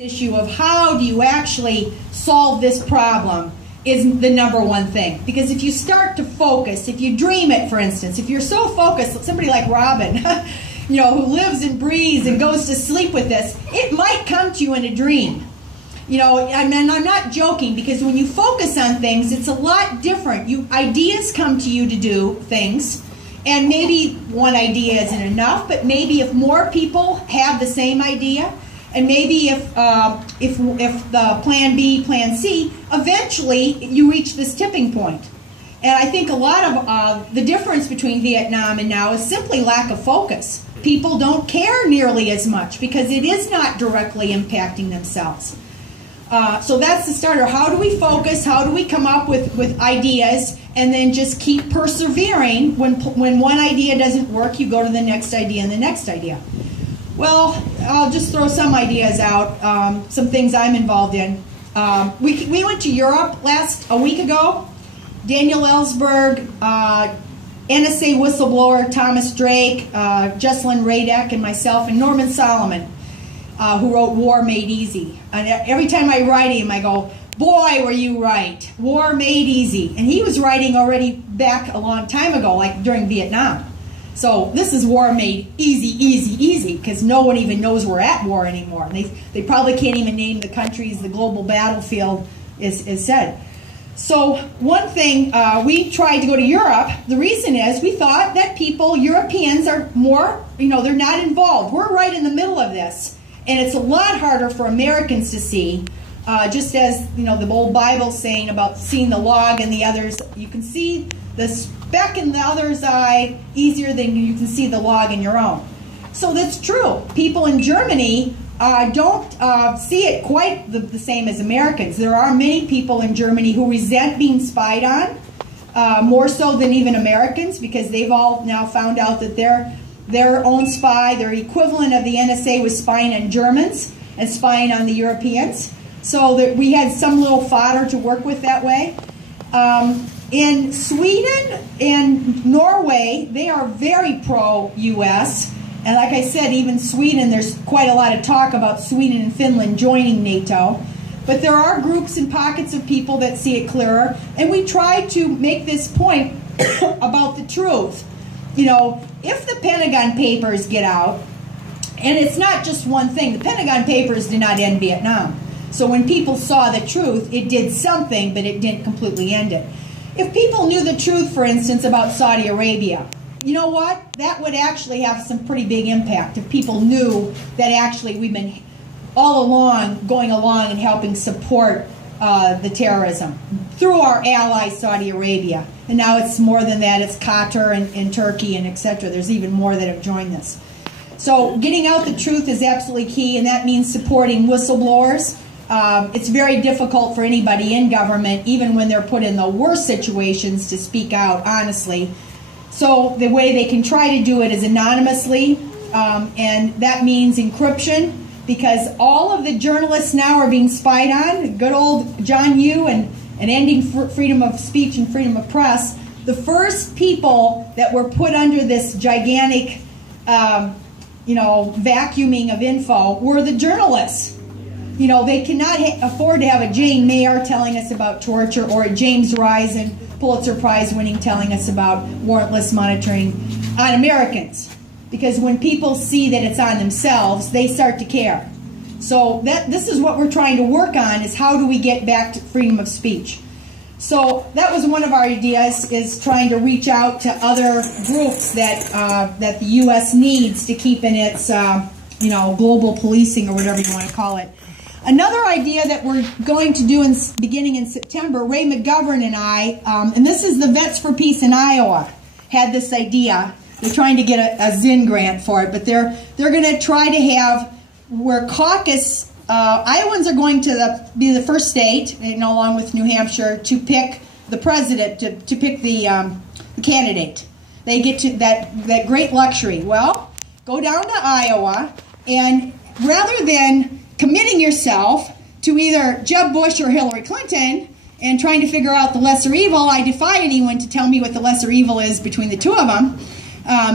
issue of how do you actually solve this problem is the number one thing. Because if you start to focus, if you dream it, for instance, if you're so focused, somebody like Robin, you know, who lives and breathes and goes to sleep with this, it might come to you in a dream. You know, I mean, I'm not joking, because when you focus on things, it's a lot different. Ideas come to you to do things, and maybe one idea isn't enough, but maybe if more people have the same idea, and maybe if the plan B, plan C, eventually you reach this tipping point. And I think a lot of the difference between Vietnam and now is simply lack of focus. People don't care nearly as much because it is not directly impacting themselves. So that's the starter. How do we focus? How do we come up with ideas and then just keep persevering? When one idea doesn't work, you go to the next idea and the next idea. Well, I'll just throw some ideas out, some things I'm involved in. We went to Europe a week ago. Daniel Ellsberg, NSA whistleblower Thomas Drake, Jesselyn Radek, and myself, and Norman Solomon, who wrote War Made Easy. And every time I write him, I go, boy, were you right. War Made Easy. And he was writing already back a long time ago, like during Vietnam. So this is war made easy, easy, easy, because no one even knows we're at war anymore. And they probably can't even name the countries. The global battlefield is said. So one thing, we tried to go to Europe. The reason is we thought that Europeans are more, they're not involved. We're right in the middle of this. And it's a lot harder for Americans to see, just as, the old Bible saying about seeing the log in the others. You can see the speck in the other's eye easier than you can see the log in your own. So that's true. People in Germany don't see it quite the same as Americans. There are many people in Germany who resent being spied on, more so than even Americans, because they've all now found out that their own spy, their equivalent of the NSA, was spying on Germans and spying on the Europeans. So that we had some little fodder to work with that way. In Sweden and Norway, they are very pro-U.S. And like I said, even Sweden, there's quite a lot of talk about Sweden and Finland joining NATO. But there are groups and pockets of people that see it clearer. And we try to make this point about the truth. If the Pentagon Papers get out, and it's not just one thing. The Pentagon Papers did not end Vietnam. So when people saw the truth, it did something, but it didn't completely end it. If people knew the truth, for instance, about Saudi Arabia, you know what? That would actually have some pretty big impact if people knew that actually we've been all along going along and helping support the terrorism through our ally Saudi Arabia. And now it's more than that. It's Qatar and Turkey and etc. There's even more that have joined this. So getting out the truth is absolutely key, and that means supporting whistleblowers. It's very difficult for anybody in government, even when they're put in the worst situations, to speak out honestly. So the way they can try to do it is anonymously, and that means encryption, because all of the journalists now are being spied on. Good old John Yoo and ending freedom of speech and freedom of press. The first people that were put under this gigantic, vacuuming of info were the journalists. They cannot afford to have a Jane Mayer telling us about torture, or a James Risen, Pulitzer Prize winning, telling us about warrantless monitoring on Americans. Because when people see that it's on themselves, they start to care. So this is what we're trying to work on, is how do we get back to freedom of speech. So that was one of our ideas, is trying to reach out to other groups that the U.S. needs to keep in its global policing, or whatever you want to call it. Another idea that we're going to do beginning in September, Ray McGovern and I, and this is the Vets for Peace in Iowa, had this idea. They're trying to get a Zinn grant for it, but they're going to try to have where caucus, Iowans are going to be the first state, along with New Hampshire, to pick the president, to pick the candidate. They get to that great luxury. Well, go down to Iowa, and rather than committing yourself to either Jeb Bush or Hillary Clinton and trying to figure out the lesser evil, I defy anyone to tell me what the lesser evil is between the two of them.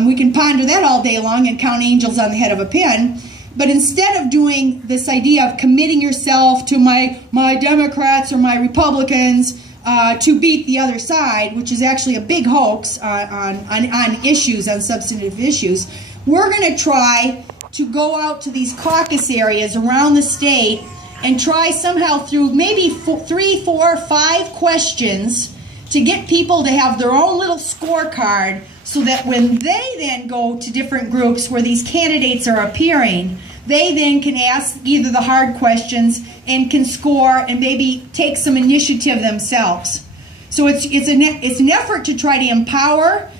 We can ponder that all day long and count angels on the head of a pin. But instead of doing this idea of committing yourself to my Democrats or my Republicans to beat the other side, which is actually a big hoax on issues, on substantive issues, we're going to try to go out to these caucus areas around the state and try somehow through maybe 3, 4, 5 questions to get people to have their own little scorecard, so that when they then go to different groups where these candidates are appearing, they then can ask either the hard questions and can score and maybe take some initiative themselves. So it's an effort to try to empower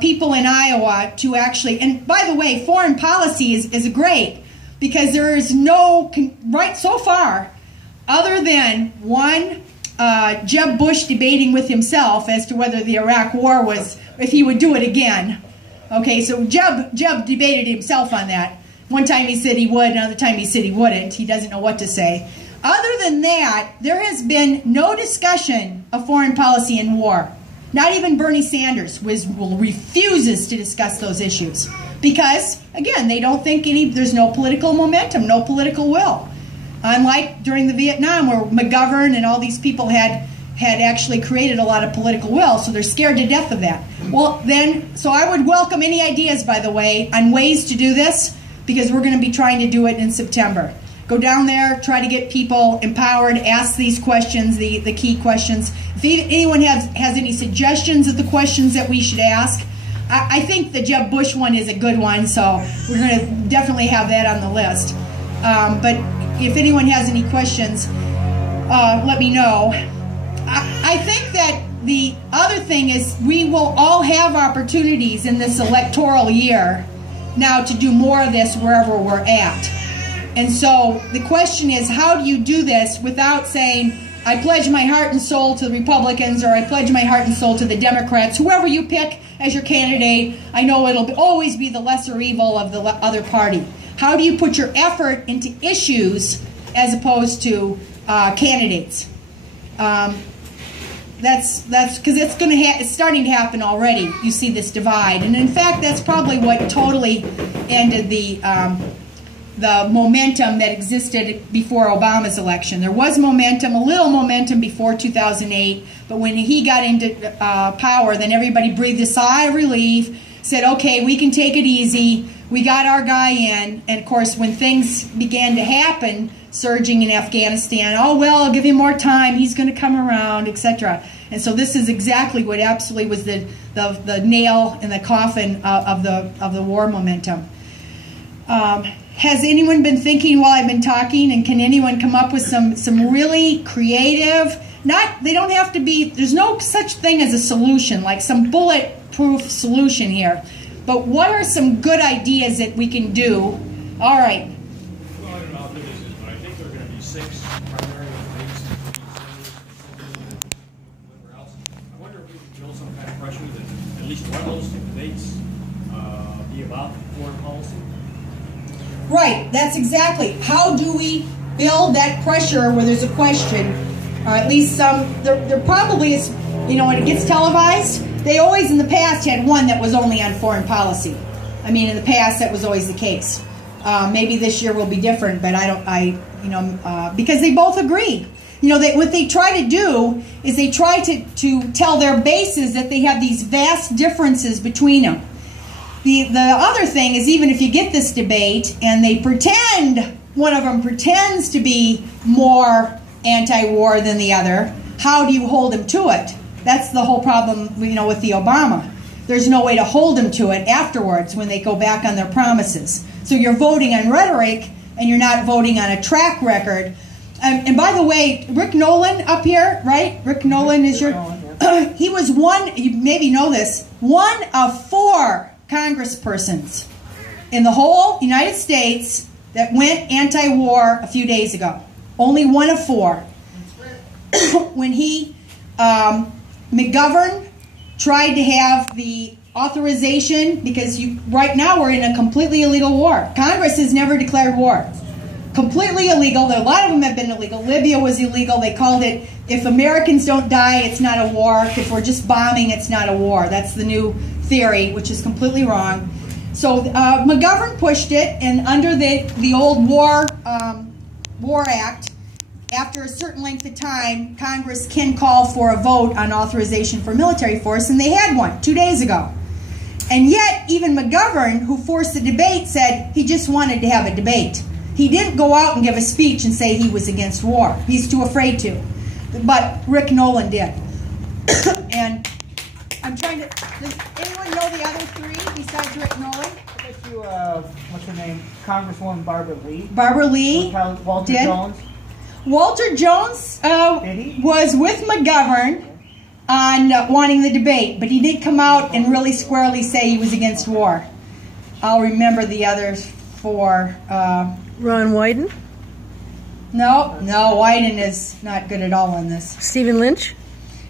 people in Iowa to actually, and by the way, foreign policy is great, because there is no, right so far, other than one Jeb Bush debating with himself as to whether the Iraq War was, if he would do it again. Okay, so Jeb debated himself on that. One time he said he would, another time he said he wouldn't. He doesn't know what to say. Other than that, there has been no discussion of foreign policy in war. Not even Bernie Sanders refuses to discuss those issues. Because, again, they don't think there's no political momentum, no political will. Unlike during the Vietnam, where McGovern and all these people had actually created a lot of political will, so they're scared to death of that. Well, then, so I would welcome any ideas, by the way, on ways to do this, because we're going to be trying to do it in September. Go down there, try to get people empowered, ask these questions, the key questions. If anyone has any suggestions of the questions that we should ask, I think the Jeb Bush one is a good one, so we're going to definitely have that on the list. But if anyone has any questions, let me know. I think that the other thing is we will all have opportunities in this electoral year now to do more of this wherever we're at. And so the question is, how do you do this without saying, I pledge my heart and soul to the Republicans, or I pledge my heart and soul to the Democrats, whoever you pick as your candidate, I know it'll always be the lesser evil of the other party. How do you put your effort into issues as opposed to candidates? That's because it's starting to happen already. You see this divide, and in fact, that's probably what totally ended the momentum that existed before Obama's election. There was momentum, a little momentum before 2008, but when he got into power, then everybody breathed a sigh of relief, said, okay, we can take it easy, we got our guy in, and of course, when things began to happen, surging in Afghanistan, oh, well, I'll give him more time, he's going to come around, etc. And so this is exactly what absolutely was the nail in the coffin of the war momentum. Has anyone been thinking while I've been talking, and can anyone come up with some really creative, they don't have to be, there's no such thing as a solution, like some bulletproof solution here, but what are some good ideas that we can do? All right. Well, I don't know how big this is, but I think there are going to be 6 primary debates, whatever else. I wonder if we can build some kind of pressure that at least one of those debates be about foreign policy. Right, that's exactly. How do we build that pressure where there's a question, or at least some, there probably is, you know, when it gets televised, they always in the past had one that was only on foreign policy. I mean, in the past that was always the case. Maybe this year will be different, but because they both agree. You know, what they try to do is they try to tell their bases that they have these vast differences between them. The other thing is, even if you get this debate and they pretend, one of them pretends to be more anti-war than the other, how do you hold them to it? That's the whole problem, you know, with the Obama. There's no way to hold them to it afterwards when they go back on their promises. So you're voting on rhetoric and you're not voting on a track record. And by the way, Rick Nolan up here, right? Rick Nolan is your... he was one, you maybe know this, one of 4 congresspersons in the whole United States that went anti-war a few days ago. Only one of 4. When he, McGovern, tried to have the authorization, because right now we're in a completely illegal war. Congress has never declared war. Completely illegal. A lot of them have been illegal. Libya was illegal. They called it, if Americans don't die, it's not a war. If we're just bombing, it's not a war. That's the new theory, which is completely wrong. So McGovern pushed it, and under the old War Act, after a certain length of time, Congress can call for a vote on authorization for military force, and they had one 2 days ago. And yet, even McGovern, who forced the debate, said he just wanted to have a debate. He didn't go out and give a speech and say he was against war. He's too afraid to. But Rick Nolan did. And I'm trying to, does anyone know the other three besides Rick Nolan? I bet you, what's her name? Congresswoman Barbara Lee. Barbara Lee Walter did. Jones. Walter Jones was with McGovern on wanting the debate, but he did come out and really squarely say he was against war. I'll remember the other four. Ron Wyden? No, Wyden is not good at all on this. Stephen Lynch?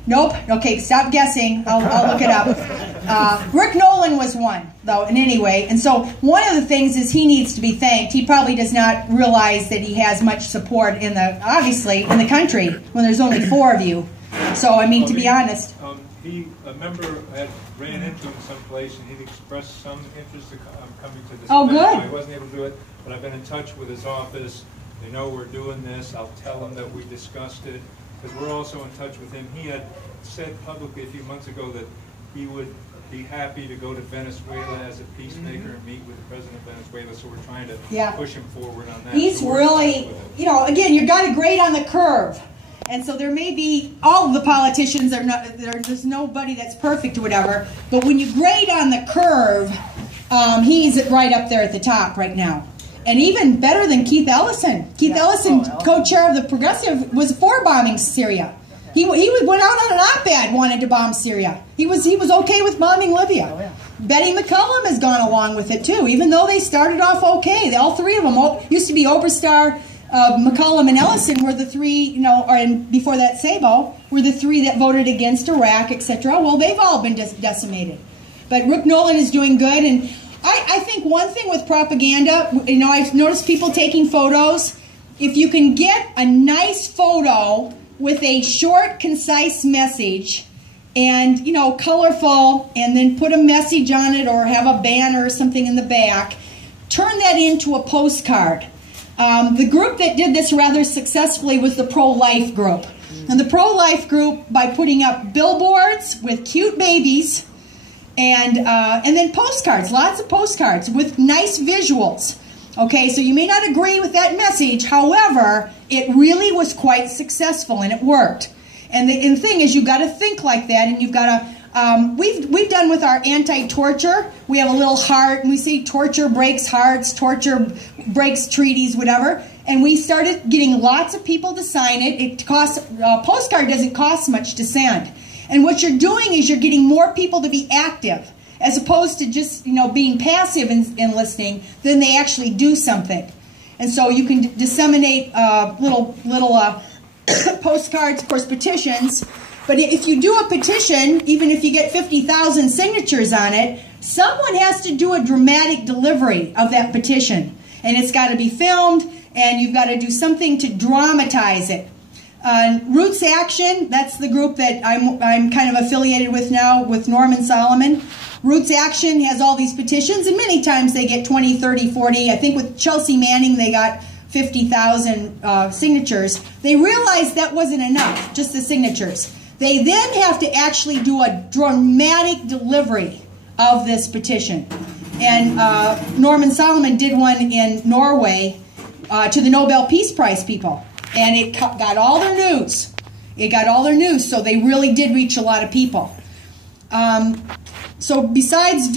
Nope. Okay, stop guessing. I'll look it up. Rick Nolan was one, though, in any way. And so one of the things is he needs to be thanked. He probably does not realize that he has much support obviously, in the country when there's only four of you. So, I mean, to be honest. A member had ran into him someplace, and he'd expressed some interest in coming to this Oh, event. good. I wasn't able to do it, but I've been in touch with his office. They know we're doing this. I'll tell them that we discussed it, because we're also in touch with him. He had said publicly a few months ago that he would be happy to go to Venezuela as a peacemaker and meet with the president of Venezuela, so we're trying to push him forward on that. He's really, again, you've got to grade on the curve. And so there may be, all of the politicians are not, there's nobody that's perfect or whatever, but when you grade on the curve, he's right up there at the top right now. And even better than Keith Ellison. Keith Ellison, co-chair of the Progressive, was for bombing Syria. He went out on an op-ed, wanted to bomb Syria. He was okay with bombing Libya. Oh, yeah. Betty McCollum has gone along with it too, even though they started off okay. All three of them used to be Oberstar, McCollum and Ellison were the three, and before that Sabo, were the three that voted against Iraq, etc. Well, they've all been decimated. But Rick Nolan is doing good, and I think one thing with propaganda, I've noticed people taking photos. If you can get a nice photo with a short, concise message, and, colorful, and then put a message on it or have a banner or something in the back, turn that into a postcard. The group that did this rather successfully was the pro-life group. And the pro-life group, by putting up billboards with cute babies and then postcards, lots of postcards with nice visuals. Okay, so you may not agree with that message, however, it really was quite successful and it worked. And the thing is, you've got to think like that, and you've got to, we've done with our anti-torture, we have a little heart, and we say torture breaks hearts, torture breaks treaties, whatever, and we started getting lots of people to sign it. It costs, a postcard doesn't cost much to send. And what you're doing is you're getting more people to be active, as opposed to just, being passive in listening, then they actually do something. And so you can disseminate little postcards, of course, petitions. But if you do a petition, even if you get 50,000 signatures on it, someone has to do a dramatic delivery of that petition. And it's got to be filmed, and you've got to do something to dramatize it. Roots Action, that's the group that I'm kind of affiliated with now, with Norman Solomon. Roots Action has all these petitions, and many times they get 20, 30, 40. I think with Chelsea Manning, they got 50,000 signatures. They realized that wasn't enough, just the signatures. They then have to actually do a dramatic delivery of this petition. And Norman Solomon did one in Norway to the Nobel Peace Prize people. And it got all their news. It got all their news, so they really did reach a lot of people. So besides